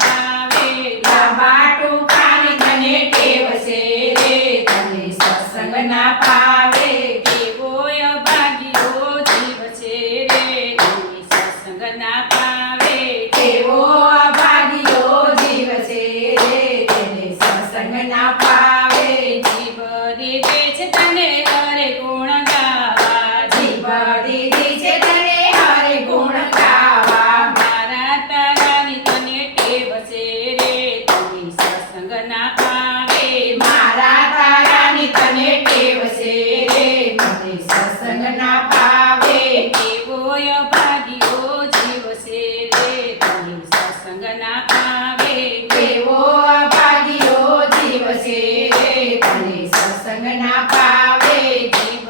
પાવે લાંબા ટૂંકાની તને ટેવ છે રે તને સત્સંગ ના પાવે કેવો અભાગીઓ જીવ છે રે એને સત્સંગ ના પાવે કેવો અભાગીયો જીવ છે રે તેને સત્સંગ ના પાવે જીવ દીધે છે તને હરે ગુણ ગાવા જીવ દીધી છે તને હરે ગુણ ગાવા મારા તારાની તને ટેવ છે રે તને સત્સંગ ના પાવે મારા તારાની તને ટેવ છે રે મને સત્સંગ ના પાવે કેવો અભાગીઓ જીવ છે રે તને સત્સંગ ના પાવે કેવો અભાગીયો જીવ છે રે તને સત્સંગ ના પાવે જીવ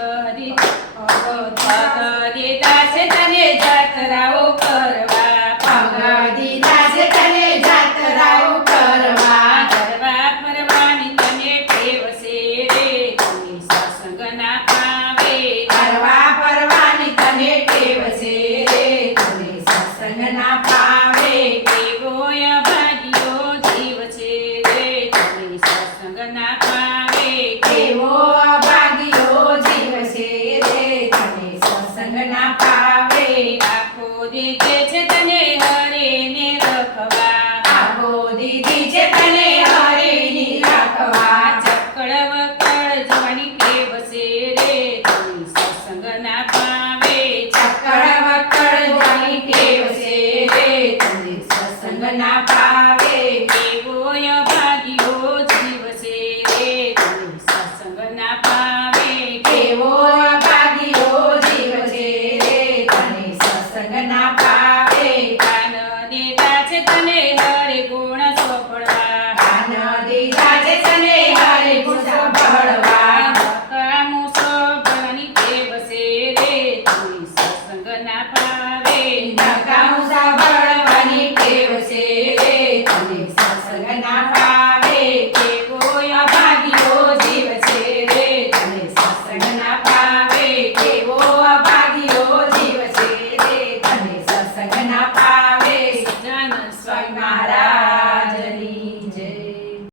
દીધા છે તને જાત્રાઓ કરવા પગ દીધા છે તને જાત્રાઓ કરવા કરવા ફરવાની તને ટેવ છે રે તને સત્સંગ ના પાવે કરવા ફરવાની તને ટેવ છે રે તને સત્સંગ ના પાવે કેવો અભાગીઓ જીવ છે રે તને સત્સંગ ના પાવે કેવો અભાગીયો જીવ છે રે તને સત્સંગ ના પાવે આખો દીધે છે તને હરે ને રખવા આખો દીધી છે તને હરેની રાખવા ચક્કડ વક્કડ જવાની ટેવ છે રે તને સત્સંગ ના પાવે ચક્કડ વક્કડ જવાની ટેવ છે રે તને સત્સંગ ના પાવે કેવો અભાગીઓ જીવ છે રે તને સત્સંગ ના પાવે કેવો અભાગીયો જીવ છે રે તને સત્સંગ ના પાવે કાન દીધા છે તને હરે ગુણ